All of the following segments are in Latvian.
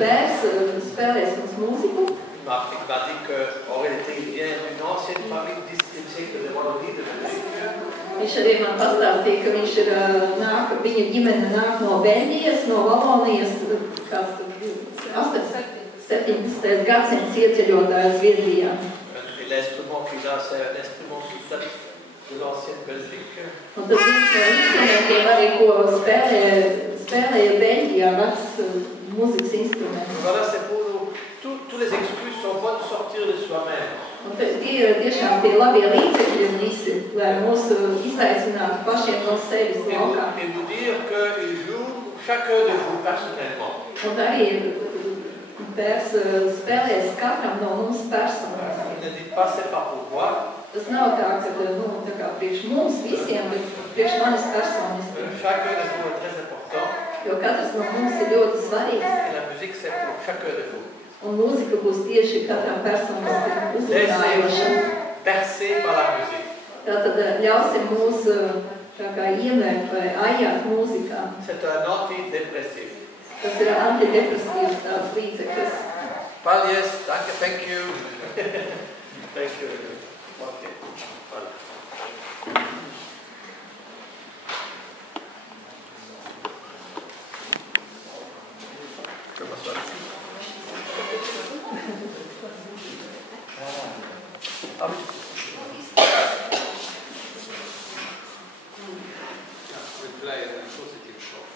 Pērs spēlēs mums mūziku. Il m'a dit qu'Aurélie vient d'une ancienne famille du 10e siècle de Wallonie de Belgique. Viņš arī man pastāstīja, ka viņš viņa ģimene nāk no Beļģijas, no Valonijas, kāds tad 17. gadsimts ieceļotājs Zviedrijā. L'instrument qu'il a, c'est un instrument qui date de l'ancienne Belgique. Un tas viens no instrumentiem arī, ko spēlēja Beļģijā, vecs mūzikas instruments. Voilà, c'est pour nous. Tous les excuses sont bonnes de sortir de soi-même. Un tie ir tiešām tie labie līdzekļi visi, lai mūs izaicinātu pašiem no sevis laukā. Et vous dire qu'il joue chacun de vous personnellement. Un arī Pērs spēlēs katram no mums personīgi. Ne dites pas c'est pas pour moi. Tas nav tā, ka tā kā priekš mums visiem, bet priekš manis personiski. Chacun de vous est très important. Jo katrs no mums ir ļoti svarīgs. Et la musique c'est pour chacun de vous. Un mūzika būs tieši katram personiski uzrunājoša. Percé par la musique. Tātad ļausim mūs tā kā iemērt vai ajāt mūzikā. C'est un antidépressif. Tas ir antidepresīvs tāds līdzeklis. Paldies, danke, thank you. Thank you. Okay. Voilà. Je m'assois ici. Ah oui. We play a positive shock.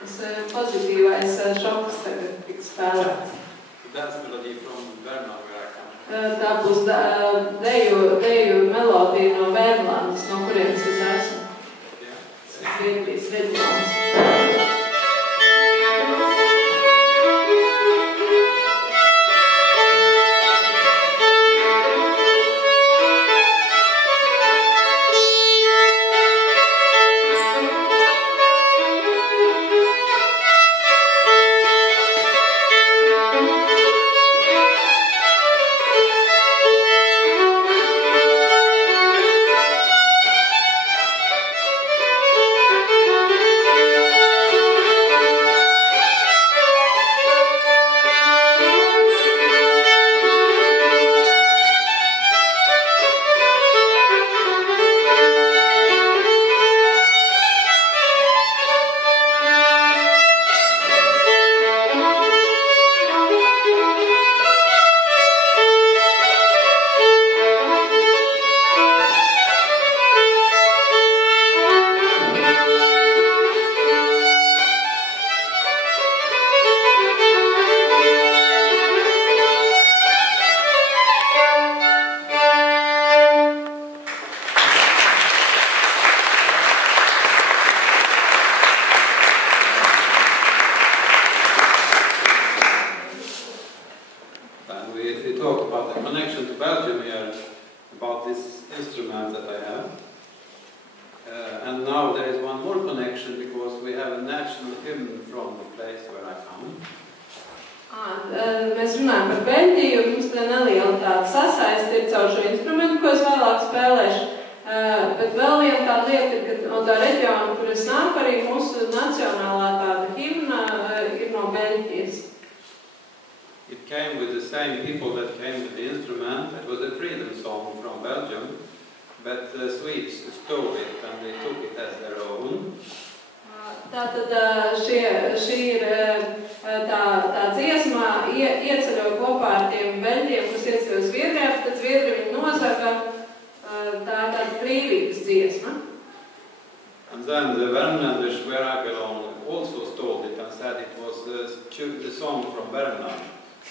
Tas pozitīvais šoks tagad tiks spēlēts. Dance melody from Värmland where I come. Tā būs deju melodija no Vērmlandes, no kurienes es esmu. Zviedrijas reģions. Mēs runājam par Beļģiju, mums te neliela tāda sasaiste ir caur šo instrumentu, ko es vēlāk spēlēšu. Bet vēl viena tāda lieta ir, ka no tā reģiona, kur es nāku, arī mūsu nacionālā tāda himna ir no Beļģijas. It came with the same people that came with the instrument. It was a freedom song from Belgium, but the Swedes stole it and they took it as their own. Tātad šī ir tā dziesma ieceļoja kopā ar tiem beļģiem, kas ieceļoja Zviedrijā, tad Zviedri viņu nozaga, tā tāda brīvības dziesma. And then the Värmlanders, where I belong, also stole it and said it was the song from Värmland.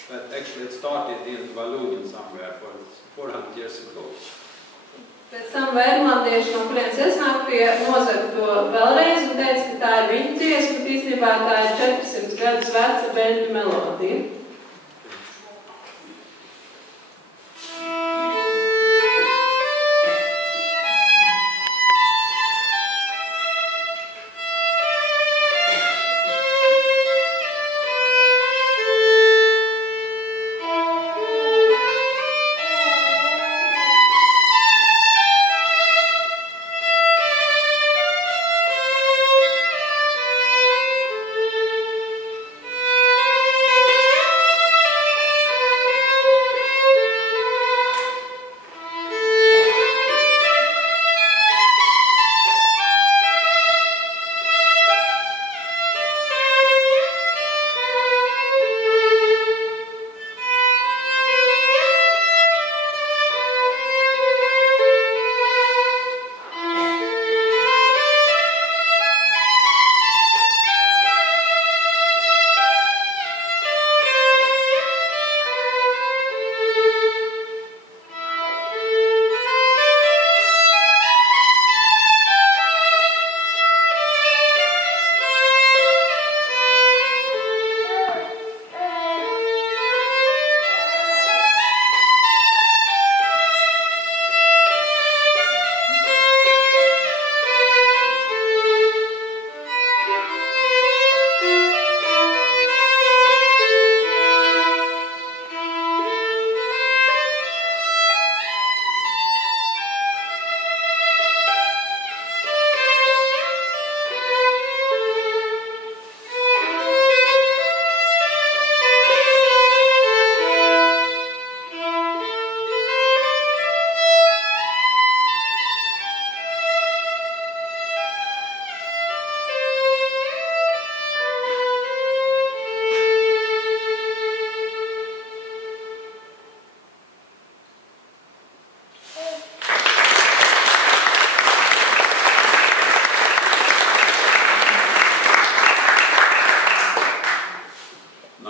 But actually it started in Wallonian somewhere for 400 years ago. Pēc tam vērmlandieši, no kurienes es nāku, nozaga to vēlreiz un teica, ka tā ir viņa dziesma, bet īstenībā tā ir 400 gadus veca beļģu melodija.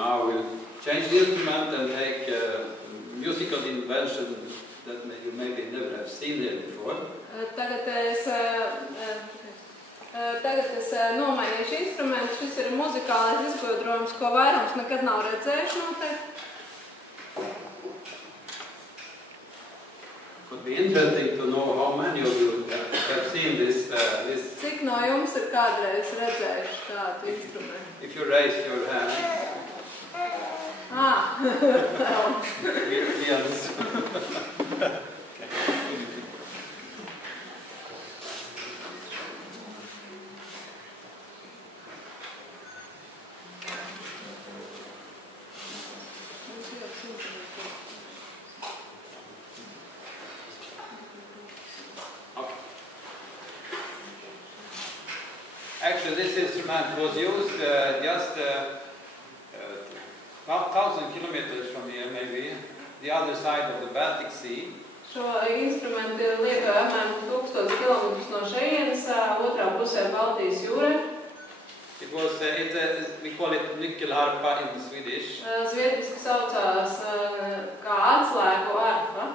now will change the instrument and take musical invention that you maybe never have seen here before. Tagad es nomainīšu instrumentu. Šis ir muzikālais izgudrojums, ko vairums nekad nav redzējuši noteikti. It would be interesting to know how many of you have seen this. Cik no jums ir kādreiz redzējuši tādu instrumentu? If you raise your hand. Yes. Actually, this instrument was used just 1,000 kilometers from here, maybe, the other side of the Baltic Sea. Šo instrumentu lietoja apmēram 1000 kilometrus no šejienes, otrā pusē Baltijas jūrē. It was, we call it nyckelharpa in Swedish. Zviedriski saucās kā atslēgu arfa.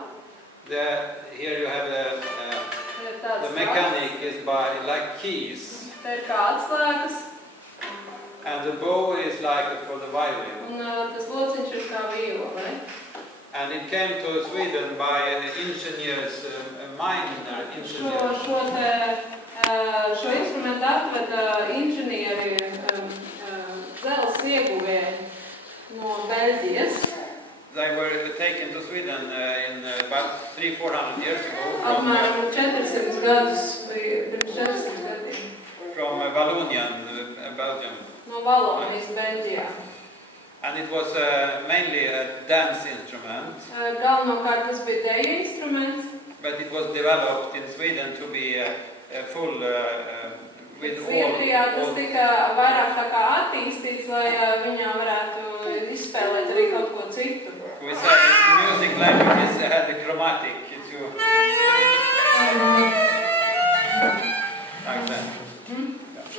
Here you have the mechanic is by like keys. Te ir kā atslēgas. And the bow is like for the violin. Un tas lociņš ir kā viole. And it came to Sweden by engineers, miner engineers. Šo instrumentu atveda inženieri dzelzs ieguvēji no Beļģijas. They were taken to Sweden in about 300-400 years ago. Apmēram 400 gadus, pirms 400 gadiem. From Wallonia, Belgium. No Valonijas, Beļģijā. And it was mainly a dance instrument. Galvenokārt tas bija deju instruments. But it was developed in Sweden to be full with Zviedrijā tas tika vairāk tā kā attīstīts, lai viņā varētu izspēlēt arī kaut ko citu. We say in music languages had the chromatic. Like that.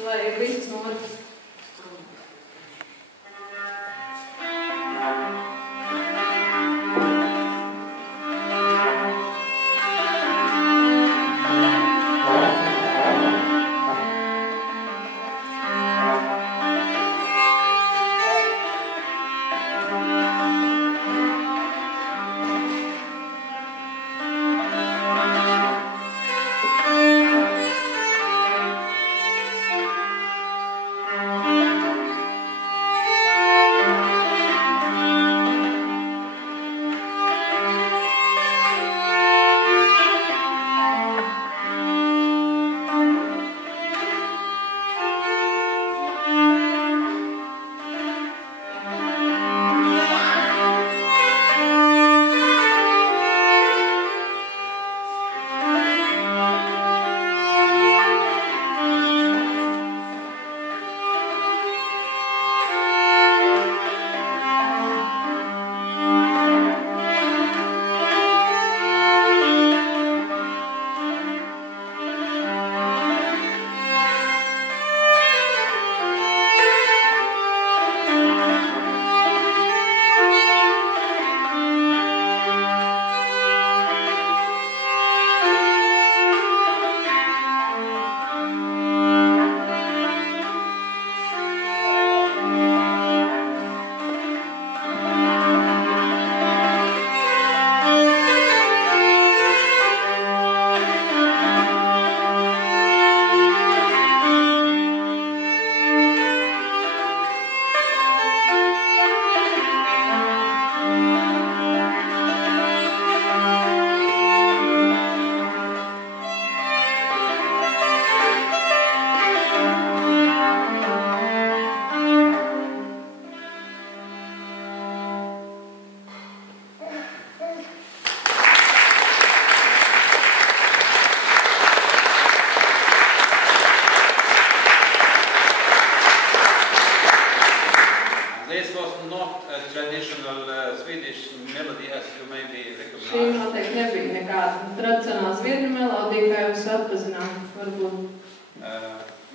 Lai ir visas notas.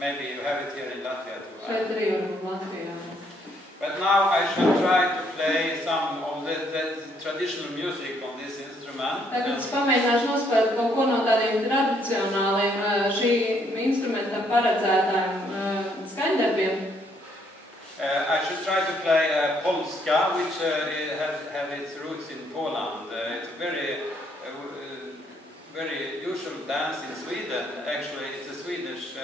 Maybe you have it here in Latvia too. Šeit arī Latvijā. But now I shall try to play some of the traditional music on this instrument. Tagad es pamēģināšu nospēlēt kaut ko no tādiem tradicionāliem šī instrumenta paredzētājiem skaņdarbiem. I should try to play polska, which have its roots in Poland. It's a very usual dance in Sweden. Actually, it's a Swedish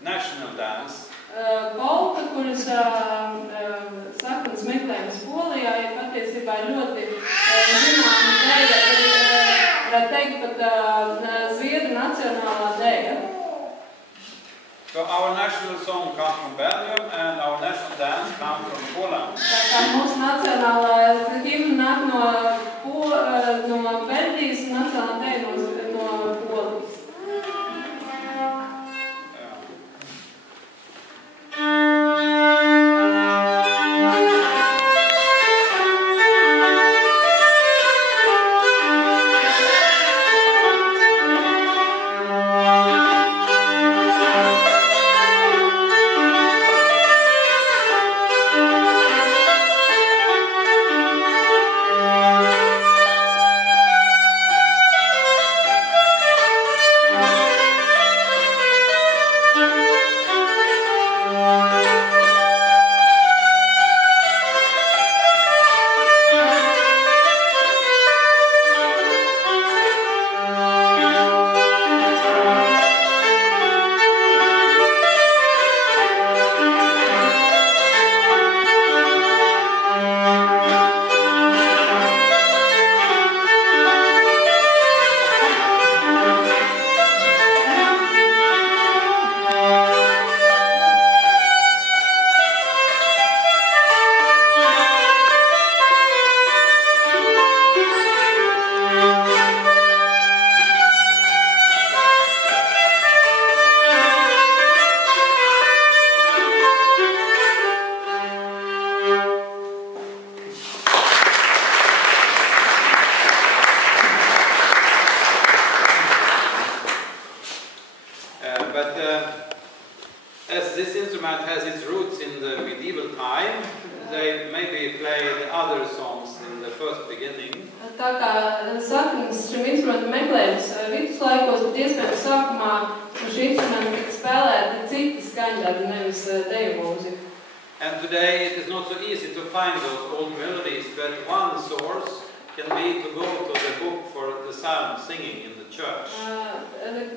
national dance. Polka, kuras saknes meklējums Polijā, ir patiesībā ļoti zināma deja, varētu teikt pat Zviedru nacionālā deja. So our national song comes from Belgium and our national dance comes from Poland. Tā mūsu nacionālā himna nāk no Beļģijas un nacionālā deja no Polijas. As this instrument has its roots in the medieval time, they maybe played other songs in the first beginning. Tā kā saknes šim instrumentam meklējums viduslaikos, bet iespējams sākumā šī instrumenta tika spēlēti citi skaņdarbi, nevis deju mūzika. And today it is not so easy to find those old melodies, but one source can be to go to the book for the psalm singing in the church.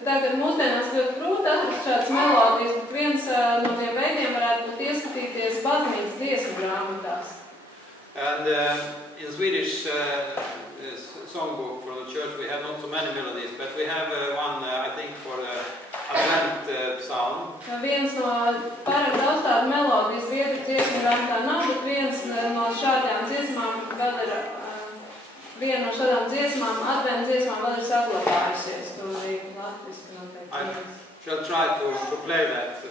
Tagad mūsdienās ļoti grūti atrast šādas melodijas, bet viens no tiem veidiem varētu būt ieskatīties baznīcas dziesmu grāmatās. And in Swedish songbook for the church we have not so many melodies, but we have one I think for the Advent psalm. Viens no pārāk daudz tādu melodiju zviedru dziesmu grāmatā nav, bet viens no šādām dziesmām vēl ir viena no šādām dziesmām, adventu dziesmām vēl ir saglabājusies. To arī latviski noteikti. I shall try to play that.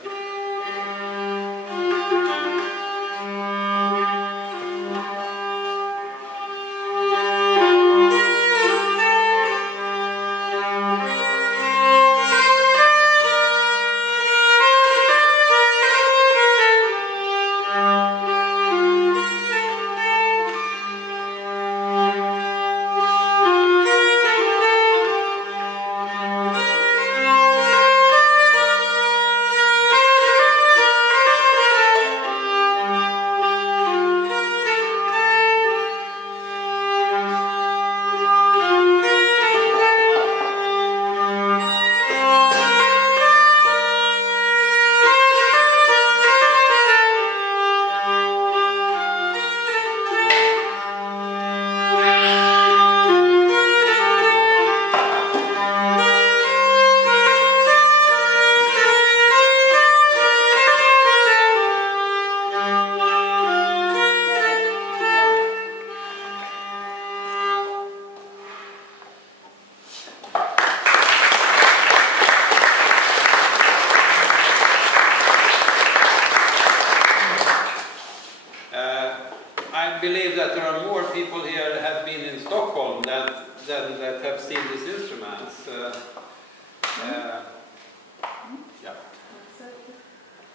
I believe that there are more people here that have been in Stockholm than that have seen these instruments. Yeah.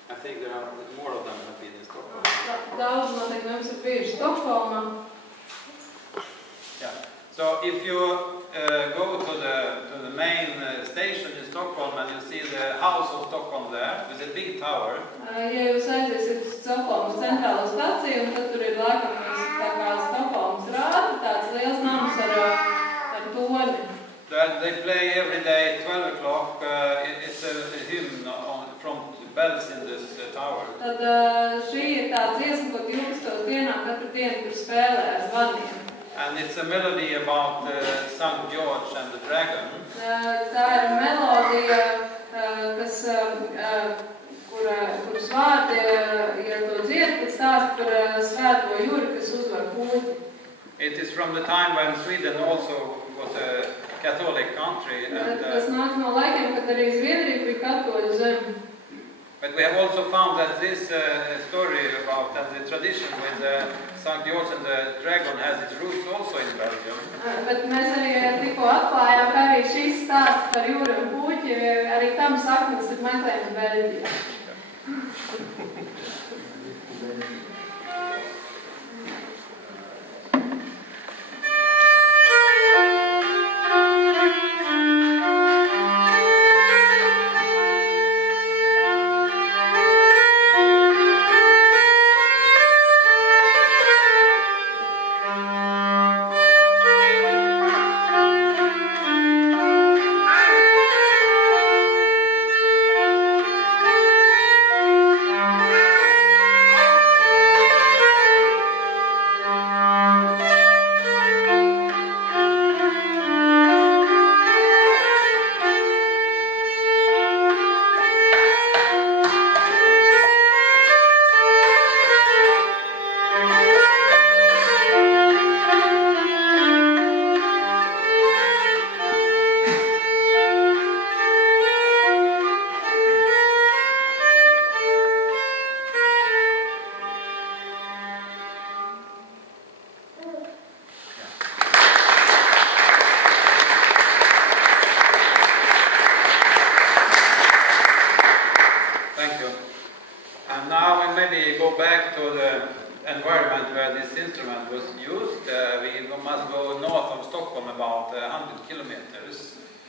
I think there are more of them have been in Stockholm. daudz noteikti no jums ir bijuši Stokholmā. Yeah. So if you go to the main station in Stockholm and you see the House of Stockholm there with a big tower. Ja jūs aiziesiet uz Stokholmas centrālo staciju, un tad tur ir laikams tā kā Stokholmas rāda, tāds liels nams ar torni. They play every day 12 o'clock. It's a hymn from bells in this tower. Tad šī ir tā dziesma, ko 12. dienā katru dienu tur spēlē ar zvaniem. And it's a melody about St. George and the dragon. Tā ir melodija, kas, kuras vārdi, ja to dzied, tad stāst par svēto jūru, kas uzvar puķi. It is from the time when Sweden also was a Catholic country. Tas nāk no laikiem, kad arī Zviedrija bija katoļu zeme. But we have also found that this story about and the tradition with St. George and the dragon has its roots also in Belgium. Bet mēs arī tikko atklājām, ka arī šis stāsts par jūru un puķi, arī tam saknes ir meklējums Beļģijā.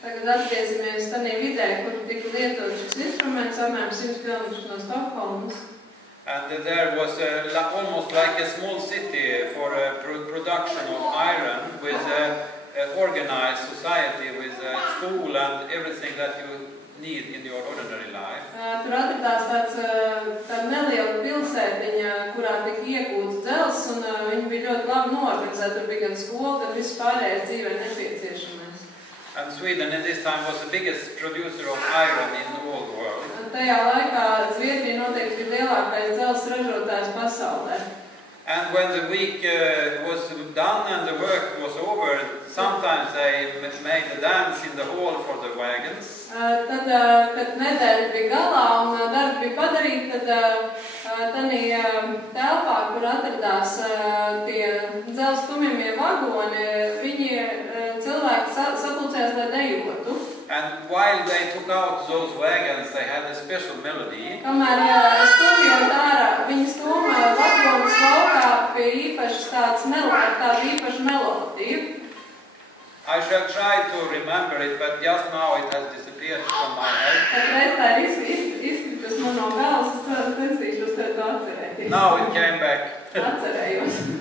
Tagad atgriezamies tādā vidē, kur tika lietots šis instruments, apmēram 100 km no Stokholmas. And there was almost like a small city for production of iron with organized society with school and everything that you need in your ordinary life. Tur atradās tāda neliela pilsētiņa, kurā tika iegūts dzels, un viņi bija ļoti labi noorganizēti. Tur bija gan skola, gan viss pārējais dzīvē nepieciešamais. And Sweden at this time was the biggest producer of iron in the whole world. Tajā laikā Zviedrija noteikti bija lielākais dzels ražotājs pasaulē. And when the week was done and the work was over, sometimes they made a dance in the hall for the wagons. Tad, kad nedēļa bija galā un darbi bija padarīti, tad tādā telpā, kur atradās tie dzelzs tumjamie vagoni, cilvēki sapulcējās, lai dejotu. And while they took out those wagons, they had a special melody. Kamēr stumjot ārā, viņi stūma vagonus laukā pie tāda īpaša melodija. I shall try to remember it, but just now it has disappeared from my head. Reiz tā ir izkritus man no galvas, es censīšos tev to atcerēties. Now it came back. Atcerējos.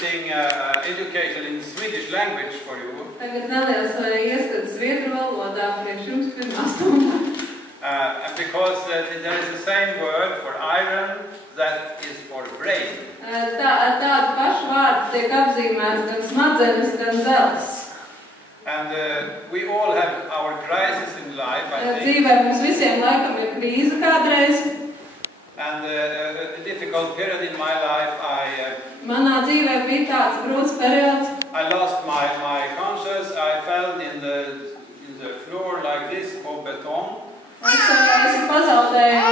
interesting education in Swedish language for you. Tagad neliels ieskats zviedru valodā priekš jums pirmā stundā. And because there is the same word for iron that is for brain. Tādu pašu vārdu tiek apzīmēts gan smadzenes, gan zelts. And we all have our crisis in life, I think. Dzīvē mums visiem laikam ir krīze kādreiz. And a difficult period in my life, Manā dzīvē bija tāds grūts periods. I lost my conscience. I fell in the floor like this of beton. Es pazaudēju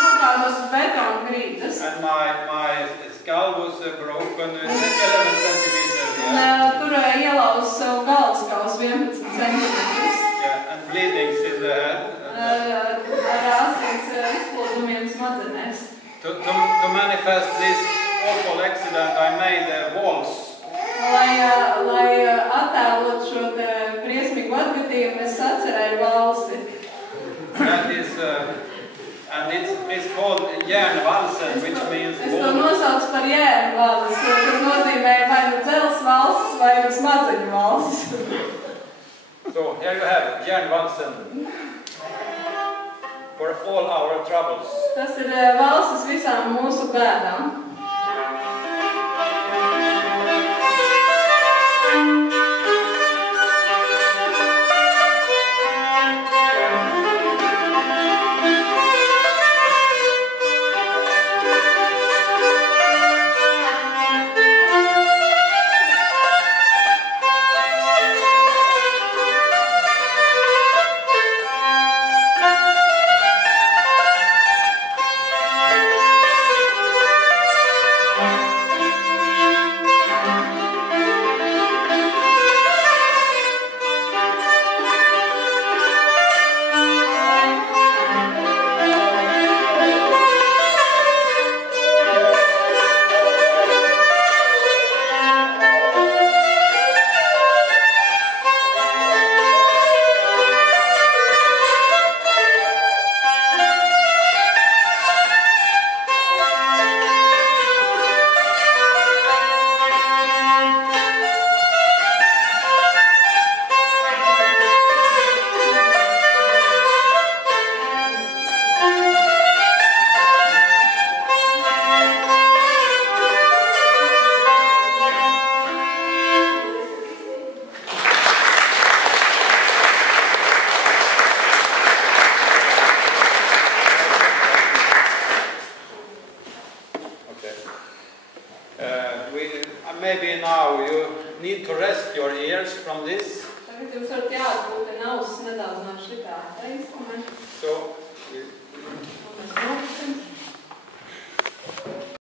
nokāpos uz betona grīdas. And my skull was broken 11 centimeters. Tur ielauz savu galvaskaus 11 centimetrus. Yeah, and bleedings in the head. Ar asins izplūdumiem smadzenēs. To manifest this awful accident, I made walls. Lai attēlot šo briesmīgu atgadījumu, es sacerēju valsti. That is, and it's called järnvalsen, which means Es to nosaucu par jērnvalsi, kas nozīmē vai nu dzels valsts, vai nu smadzeņu valsts. So here you have järnvalsen for all our troubles. Tas ir valstis visām mūsu bēdām. Maybe now you need to rest your ears from this. Tagad jums varat jāatbūt ausis nedaudz no šitā instrumenta. So, Un mēs nokusim.